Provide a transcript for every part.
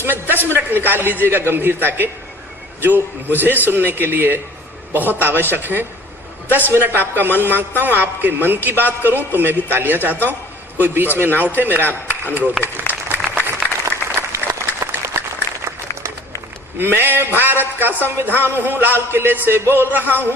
उसमें 10 मिनट निकाल लीजिएगा गंभीरता के, जो मुझे सुनने के लिए बहुत आवश्यक हैं। 10 मिनट आपका मन मांगता हूं, आपके मन की बात करूं तो मैं भी तालियां चाहता हूं, कोई बीच में ना उठे, मेरा अनुरोध है। मैं भारत का संविधान हूं, लाल किले से बोल रहा हूं।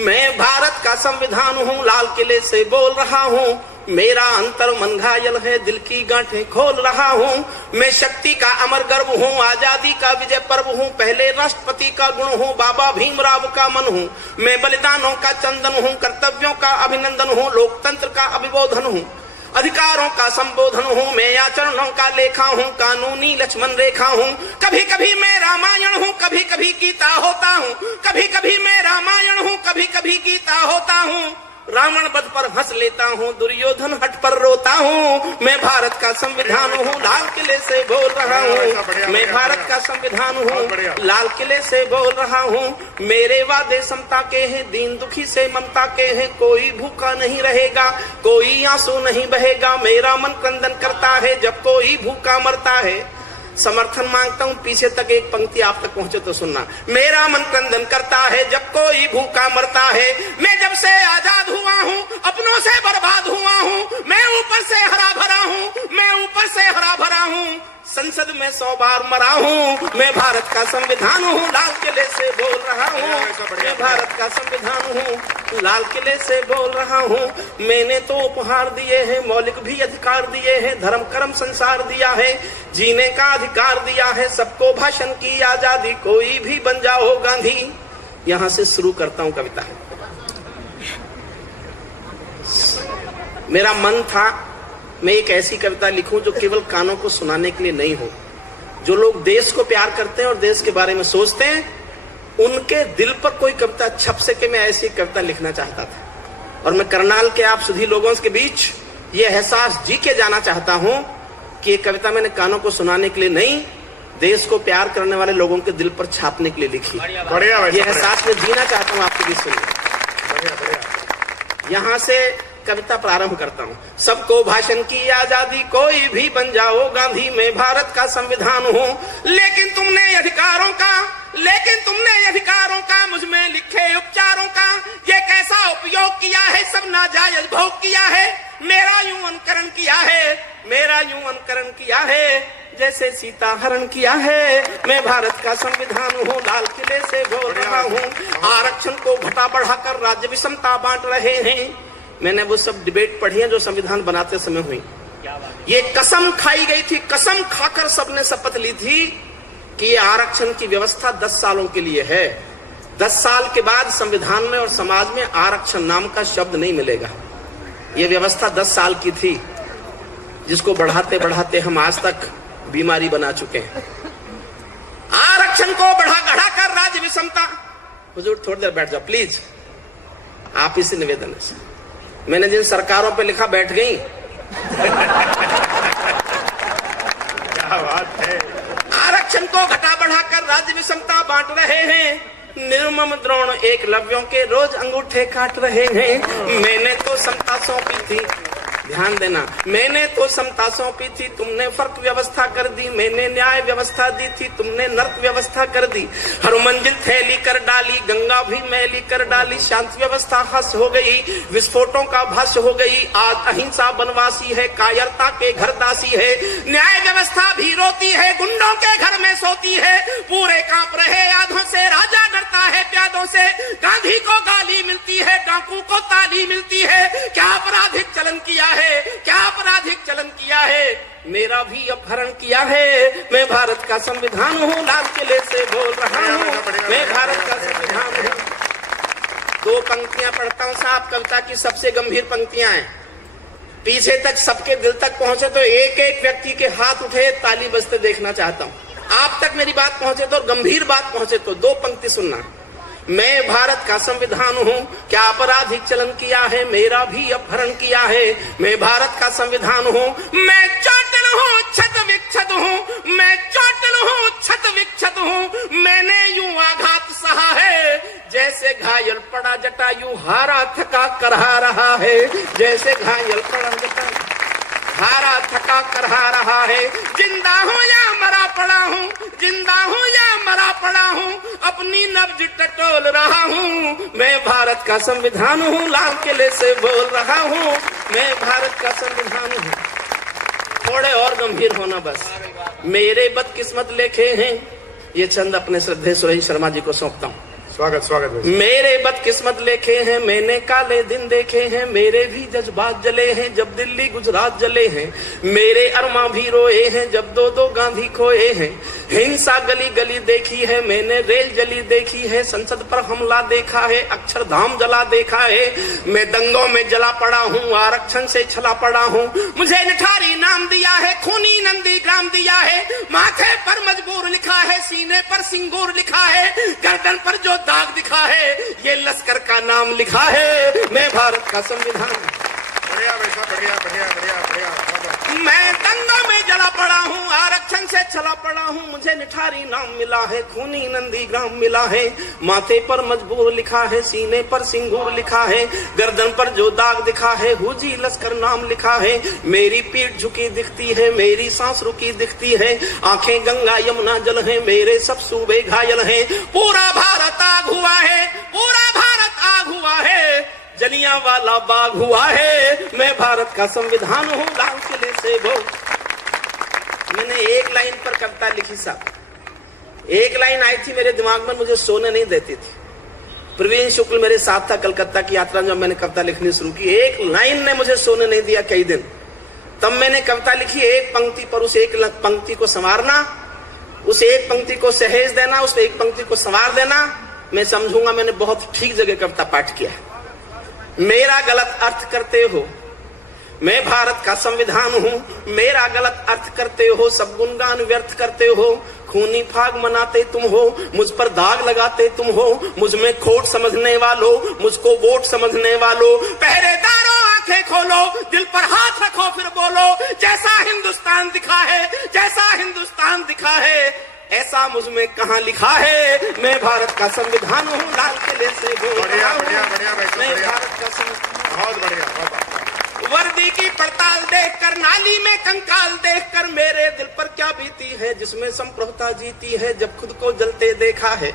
मैं भारत का संविधान हूं, लाल किले से बोल रहा हूं। मेरा अंतर मन घायल है, दिल की गांठें खोल रहा हूं। मैं शक्ति का अमर गर्व हूं, आजादी का विजय पर्व हूं। पहले राष्ट्रपति का गुण हूं, बाबा भीमराव का मन हूं। मैं बलिदानों का चंदन हूं, कर्तव्यों का अभिनंदन हूं। लोकतंत्र का अभिबोधन हूं, अधिकारों का संबोधन हूं। मैं आचरणों का लेखा हूं, कानूनी लक्ष्मण रेखा हूं। कभी कभी मैं रामायण हूं, कभी कभी गीता होता हूं। कभी कभी मैं रामायण हूं, कभी कभी गीता होता हूं। रावण वध पर हंस लेता हूं, दुर्योधन हट पर रोता हूं। मैं भारत का संविधान हूं, लाल किले से बोल रहा हूं। मैं भारत का संविधान हूं, लाल किले से बोल रहा हूं। मेरे वादे समता के हैं, दीन दुखी से ममता के हैं। कोई भूखा नहीं रहेगा, कोई आंसू नहीं बहेगा। मेरा मन क्रंदन करता है जब कोई भूखा मरता है। समर्थन मांगता हूं, पीछे तक एक पंक्ति आप तक पहुंचे तो सुनना। मेरा मन क्रंदन करता है जब कोई भूखा मरता है। मैं जब से आजाद हुआ हूं, अपनों से बर्बाद हुआ हूं। मैं ऊपर से हरा भरा हूं, मैं ऊपर से हरा भरा हूं। संसद में 100 बार मरा हूं। मैं भारत का संविधान हूं, लाल किले से बोल रहा हूं। मैं भारत का संविधान हूं, लाल किले से बोल रहा हूं। मैंने तो उपहार दिए हैं, मौलिक भी अधिकार दिए हैं। धर्म कर्म संसार दिया है, जीने का अधिकार दिया है। सबको भाषण की आजादी, कोई भी बन जाओ गांधी। यहां से शुरू करता हूं कविता। मेरा मन था मैं एक ऐसी कविता लिखूं जो केवल कानों को सुनाने के लिए नहीं हो। जो लोग देश को प्यार करते हैं और देश के बारे में सोचते हैं, उनके दिल पर कोई कविता छप सके, मैं ऐसी कविता लिखना चाहता था। और मैं करनाल के आप सभी लोगों के बीच ये एहसास जी के जाना चाहता हूं कि ये कविता मैंने कानों को सुनाने के लिए नहीं, देश को प्यार करने वाले लोगों के दिल पर छापने के लिए लिखी। बढ़िया, ये एहसास मैं जीना चाहता हूं आपके बीच सुनिए। यहां से कविता प्रारंभ करता हूं। सबको भाषण की आजादी, कोई भी बन जाओ गांधी। मैं भारत का संविधान हूं, लेकिन तुमने अधिकारों का मुझ में लिखे उपचारों का ये कैसा उपयोग किया है। सब नाजायज भोग किया है, मेरा यूं अनुकरण किया है, मेरा यूं अनुकरण किया है जैसे सीता हरण किया है। मैं भारत का संविधान हूँ, लाल किले से बोल रहा हूँ। आरक्षण को घटा बढ़ाकर राज्य विषमता बांट रहे हैं। मैंने वो सब डिबेट पढ़ी है जो संविधान बनाते समय हुई। ये कसम खाई गई थी, कसम खाकर सबने शपथ ली थी कि ये आरक्षण की व्यवस्था 10 सालों के लिए है। 10 साल के बाद संविधान में और समाज में आरक्षण नाम का शब्द नहीं मिलेगा। ये व्यवस्था 10 साल की थी, जिसको बढ़ाते बढ़ाते हम आज तक बीमारी बना चुके हैं। आरक्षण को बढ़ाकर राज्य विषमता। हुजूर थोड़ी देर बैठ जाओ प्लीज, आप ही से निवेदन है। मैंने जिन सरकारों पे लिखा बैठ गई। क्या बात है। आरक्षण को घटा बढ़ाकर राज्य विषमता बांट रहे हैं। निर्मम द्रोण एकलव्यों के रोज अंगूठे काट रहे हैं। मैंने तो समता सौंपी थी, ध्यान देना, मैंने तो समता सौंपी थी, तुमने फर्क व्यवस्था कर दी। मैंने न्याय व्यवस्था दी थी, तुमने नर्क व्यवस्था कर दी। हर मंजिल थैली कर डाली, गंगा भी मैली कर डाली। शांति व्यवस्था हंस हो गई, विस्फोटों का भस्म हो गई। आज अहिंसा बनवासी है, कायरता के घर दासी है। न्याय व्यवस्था भी रोती है, गुंडों के घर में सोती है। पूरे कांप रहे आधों से, राजा डरता है प्यादों से। गांधी को गाली मिलती है, डाकू को ताली मिलती है। क्या आपराधिक चलन किया है, क्या आपराधिक चलन किया है, मेरा भी अपहरण किया है। मैं भारत का संविधान हूँ, लाल किले से बोल रहा हूँ। मैं भारत का संविधान हूँ। 2 पंक्तियां पढ़ता हूँ साहब, कविता की सबसे गंभीर पंक्तियां हैं। पीछे तक सबके दिल तक पहुंचे तो एक एक व्यक्ति के हाथ उठे, ताली बजते देखना चाहता हूँ। आप तक मेरी बात पहुंचे तो, गंभीर बात पहुंचे तो 2 पंक्ति सुनना। मैं भारत का संविधान हूँ, क्या आपराधिक चलन किया है, मेरा भी अपहरण किया है। मैं भारत का संविधान हूँ, मैं चोटिल हूँ, क्षत विक्षत हूँ। मैं चोटिल हूँ, क्षत विक्षत हूँ। मैंने यूं आघात सहा है, जैसे घायल पड़ा जटायु हारा थका करहा रहा है। जैसे घायल पड़ा जटायु हारा थका करहा रहा है। जिंदा हूँ या मरा जिंदा हूँ या मरा पड़ा हूँ, अपनी नब्ज टटोल रहा हूँ। मैं भारत का संविधान हूँ, लाल किले से बोल रहा हूँ, मैं भारत का संविधान हूँ। थोड़े और गंभीर होना बस। मेरे बदकिस्मत लेखे हैं, ये चंद अपने श्रद्धेय सुरेश शर्मा जी को सौंपता हूँ। स्वागत स्वागत। मेरे बदकिस्मत लेखे हैं, मैंने काले दिन देखे हैं, मेरे भी जज्बात जले हैं जब दिल्ली गुजरात जले हैं, मेरे अरमा भी रोए हैं जब दो दो गांधी खोए हैं। हिंसा गली गली देखी है मैंने, रेल जली देखी है, संसद पर हमला देखा है, अक्षरधाम जला देखा है। मैं दंगों में जला पड़ा हूँ, आरक्षण से छला पड़ा हूँ। मुझे निठारी नाम दिया है, खूनी नंदी ग्राम दिया है, माथे पर मजबूर लिखा है, सीने पर सिंगूर लिखा है, गर्दन पर जो दाग दिखा है ये लश्कर का नाम लिखा है। मैं भारत का संविधान। बढ़िया वैसा, बढ़िया बढ़िया बढ़िया बढ़िया। मैं दंगों में जला पड़ा हूँ, आरक्षण से छला पड़ा हूँ। मुझे निठारी नाम मिला है, खूनी नंदी ग्राम मिला है, माथे पर मजबूर लिखा है, सीने पर सिंगूर लिखा है, गर्दन पर जो दाग दिखा है हुजी लश्कर नाम लिखा है। मेरी पीठ झुकी दिखती है, मेरी सांस रुकी दिखती है, आंखें गंगा यमुना जल है, मेरे सब सूबे घायल हैं। पूरा भारत आग हुआ है, पूरा भारत आग हुआ है, जलियांवाला बाग हुआ है। मैं भारत का संविधान हूँ, लाल किले से बोल। मैंने एक लाइन पर कविता लिखी साहब, एक लाइन आई थी मेरे दिमाग में, मुझे सोने नहीं देती थी। प्रवीण शुक्ल मेरे साथ था कलकत्ता की यात्रा में, जब मैंने कविता लिखनी शुरू की, एक लाइन ने मुझे सोने नहीं दिया कई दिन। तब मैंने कविता लिखी, एक पंक्ति पर उस एक पंक्ति को संवारना, उस एक पंक्ति को सहेज देना, उस एक पंक्ति को संवार देना। मैं समझूंगा मैंने बहुत ठीक जगह कविता पाठ किया है। मेरा गलत अर्थ करते हो, मैं भारत का संविधान हूँ, मेरा गलत अर्थ करते हो, सब गुणगान व्यर्थ करते हो, खूनी फाग मनाते तुम हो, मुझ पर दाग लगाते तुम हो, मुझ में खोट समझने वालों, मुझको वोट समझने वालों। पहरेदारों आंखें खोलो, दिल पर हाथ रखो फिर बोलो, जैसा हिंदुस्तान दिखा है, जैसा हिंदुस्तान दिखा है, ऐसा मुझ में कहाँ लिखा है। मैं भारत का संविधान हूँ, लाल किले से बोल रहा हूँ, मैं भारत का संविधान। बहुत बढ़िया। वर्दी की पड़ताल देखकर, नाली में कंकाल देखकर, मेरे दिल पर क्या बीती है, जिसमें संप्रभुता जीती है। जब खुद को जलते देखा है,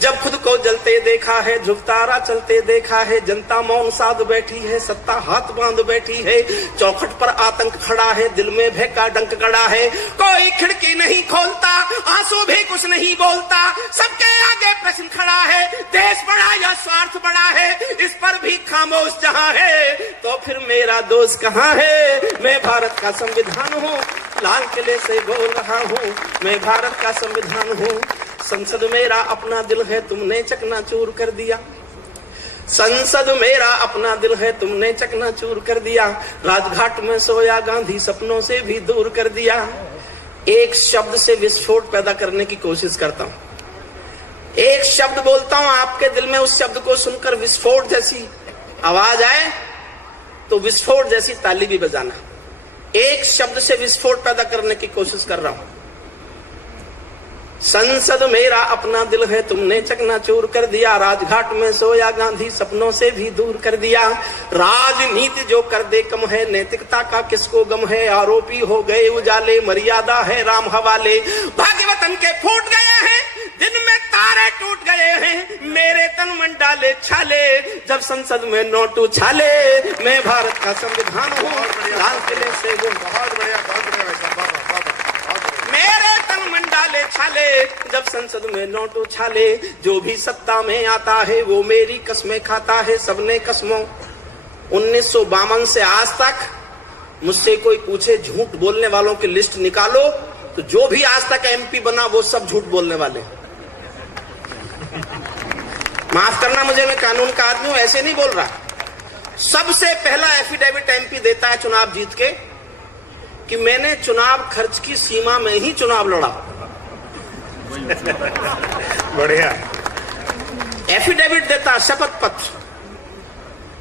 जब खुद को जलते देखा है, ध्रुवतारा चलते देखा है, जनता मौन साध बैठी है, सत्ता हाथ बांध बैठी है, चौखट पर आतंक खड़ा है, दिल में भय का डंक गड़ा है। कोई खिड़की नहीं खोलता, आंसू भी कुछ नहीं बोलता, सबके आगे प्रश्न खड़ा है, देश बड़ा या स्वार्थ बड़ा है, इस पर भी खामोश जहां है, तो फिर मेरा दोस्त कहाँ है। मैं भारत का संविधान हूँ, लाल किले से बोल रहा हूँ, मैं भारत का संविधान हूँ। संसद मेरा अपना दिल है, तुमने चकनाचूर कर दिया, संसद मेरा अपना दिल है, तुमने चकनाचूर कर दिया, राजघाट में सोया गांधी सपनों से भी दूर कर दिया। एक शब्द से विस्फोट पैदा करने की कोशिश करता हूँ, एक शब्द बोलता हूँ, आपके दिल में उस शब्द को सुनकर विस्फोट जैसी आवाज आए तो विस्फोट जैसी ताली भी बजाना। एक शब्द से विस्फोट पैदा करने की कोशिश कर रहा हूं। संसद मेरा अपना दिल है, तुमने चकनाचूर कर दिया, राजघाट में सोया गांधी सपनों से भी दूर कर दिया। राजनीति जो कर दे कम है, नैतिकता का किसको गम है, आरोपी हो गए उजाले, मर्यादा है राम हवाले। भाग्यवतन के फूट गए हैं, दिन में तारे टूट गए हैं, मेरे तन मन डाले छाले, जब संसद में नोट उछाले। मैं भारत का संविधान हूँ, लाल किले से वो बहुत बढ़िया मेरे तन मन डाले छाले, जब संसद में नोट उछाले। जो भी सत्ता में आता है वो मेरी कसमें खाता है, सबने कसमों। 1952 से आज तक मुझसे कोई पूछे झूठ बोलने वालों की लिस्ट निकालो, तो जो भी आज तक एमपी बना वो सब झूठ बोलने वाले। माफ करना मुझे, मैं कानून का आदमी हूं, ऐसे नहीं बोल रहा। सबसे पहला एफिडेविट एमपी देता है चुनाव जीत के कि मैंने चुनाव खर्च की सीमा में ही चुनाव लड़ा। बढ़िया एफिडेविट देता, शपथ पत्र।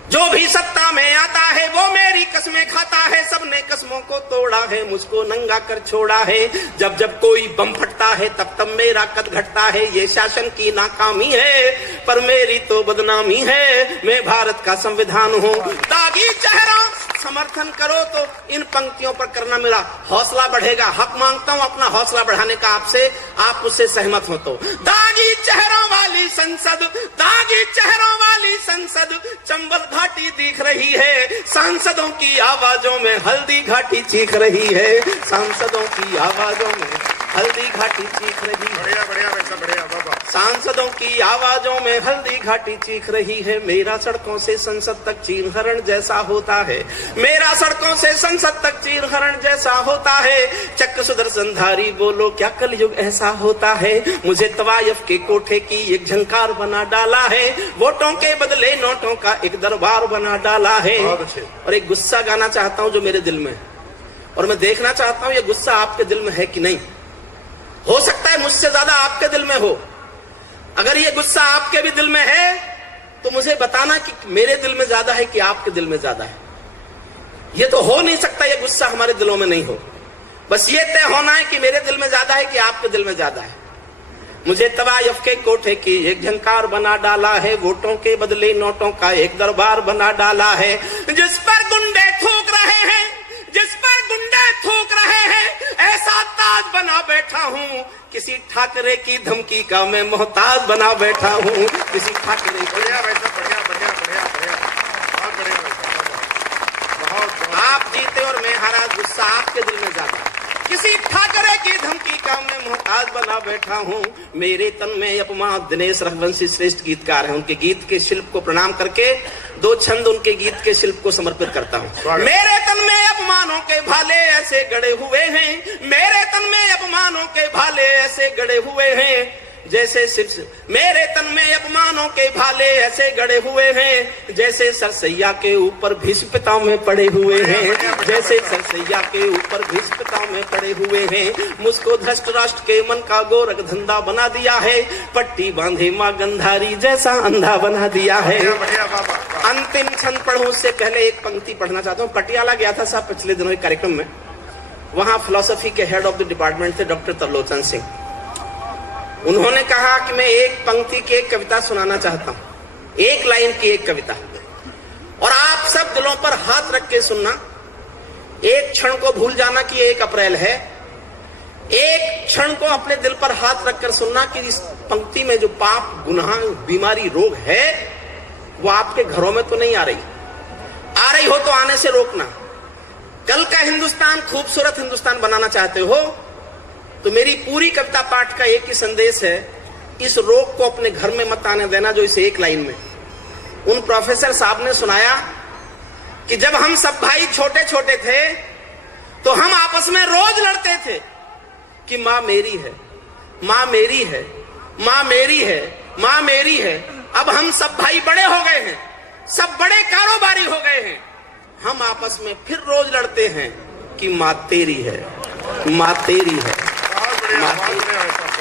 जो भी सत्ता में आता है वो मेरी कसमें खाता है, सबने कसमों को तोड़ा है, मुझको नंगा कर छोड़ा है। जब जब कोई बम फटता है तब तब मेरा कद घटता है, ये शासन की नाकामी है पर मेरी तो बदनामी है। मैं भारत का संविधान हूँ, दागी चेहरा समर्थन करो तो इन पंक्तियों पर करना, मेरा हौसला बढ़ेगा। हक मांगता हूं अपना हौसला बढ़ाने का आपसे, आप उससे सहमत हो तो। दागी चेहरों वाली संसद, दागी चेहरों वाली संसद चंबल घाटी दिख रही है। सांसदों की आवाजों में हल्दी घाटी चीख रही है, सांसदों की आवाजों में हल्दी घाटी चीख रही है। बढ़िया बढ़िया वैसा बढ़िया बाबा। सांसदों की आवाजों में हल्दी घाटी चीख रही है। मेरा सड़कों से संसद तक चीरहरण जैसा होता है, मेरा सड़कों से संसद तक चीरहरण जैसा होता है। चक्र सुदर्शनधारी बोलो क्या कलयुग ऐसा होता है। मुझे तवायफ के कोठे की एक झंकार बना डाला है, वोटों के बदले नोटों का एक दरबार बना डाला है। और एक गुस्सा गाना चाहता हूं जो मेरे दिल में है, और मैं देखना चाहता हूं ये गुस्सा आपके दिल में है कि नहीं। हो सकता है मुझसे ज्यादा आपके दिल में हो। अगर ये गुस्सा आपके भी दिल में है तो मुझे बताना कि मेरे दिल में ज्यादा है कि आपके दिल में ज्यादा है। ये तो हो नहीं सकता ये गुस्सा हमारे दिलों में नहीं हो। बस ये तय होना है कि मेरे दिल में ज्यादा है कि आपके दिल में ज्यादा है। मुझे तवायफ के कोठे की एक झंकार बना डाला है, वोटों के बदले नोटों का एक दरबार बना डाला है। जिस पर गुंडे थूक रहे हैं, जिस पर गुंडे थूक रहे हैं, ऐसा ताज बना बैठा हूँ। किसी ठाकरे की धमकी का मैं मोहताज बना बैठा हूँ, किसी ठाकरे की। बढ़िया वैसा बढ़िया बढ़िया बढ़िया बढ़िया, बहुत बढ़िया वैसा, बहुत। आप जीते और मैं हारा, गुस्सा आपके दिल में ज्यादा है। किसी ठाकरे की धमकी का मैं मोहताज बना बैठा हूँ। मेरे तन में अपमान, दिनेश रघुवंशी श्रेष्ठ गीतकार हैं, उनके गीत के शिल्प को प्रणाम करके 2 छंद उनके गीत के शिल्प को समर्पित करता हूँ। मेरे तन में अपमानों के भाले ऐसे गड़े हुए हैं, मेरे तन में अपमानों के भाले ऐसे गड़े हुए हैं, जैसे सिर्फ मेरे तन में अपमानों के भाले ऐसे गड़े हुए हैं, जैसे सरसैया के ऊपर भीष्म पिताओं में पड़े हुए हैं, जैसे सरसैया के ऊपर भीष्म पिताओं में पड़े हुए हैं। मुझको धृष्ट राष्ट्र के मन का गोरख धंधा बना दिया है, पट्टी बांधे माँ गंधारी जैसा अंधा बना दिया है। अंतिम छंद पढ़ूं उससे पहले एक पंक्ति पढ़ना चाहता हूँ। पटियाला गया था साहब पिछले दिनों एक कार्यक्रम में, वहां फिलोसफी के हेड ऑफ द डिपार्टमेंट थे डॉक्टर तरलोचन सिंह। उन्होंने कहा कि मैं एक पंक्ति की एक कविता सुनाना चाहता हूं, एक लाइन की एक कविता, और आप सब दिलों पर हाथ रख के सुनना। एक क्षण को भूल जाना कि 1 अप्रैल है, एक क्षण को अपने दिल पर हाथ रखकर सुनना कि इस पंक्ति में जो पाप, गुनाह, बीमारी, रोग है वो आपके घरों में तो नहीं आ रही हो तो आने से रोकना। कल का हिंदुस्तान खूबसूरत हिंदुस्तान बनाना चाहते हो तो मेरी पूरी कविता पाठ का एक ही संदेश है, इस रोग को अपने घर में मत आने देना जो इस एक लाइन में। उन प्रोफेसर साहब ने सुनाया कि जब हम सब भाई छोटे छोटे थे तो हम आपस में रोज लड़ते थे कि माँ मेरी है, माँ मेरी है, माँ मेरी है, माँ मेरी है। अब हम सब भाई बड़े हो गए हैं, सब बड़े कारोबारी हो गए हैं, हम आपस में फिर रोज लड़ते हैं कि माँ तेरी है, माँ तेरी है, माँ तेरी है।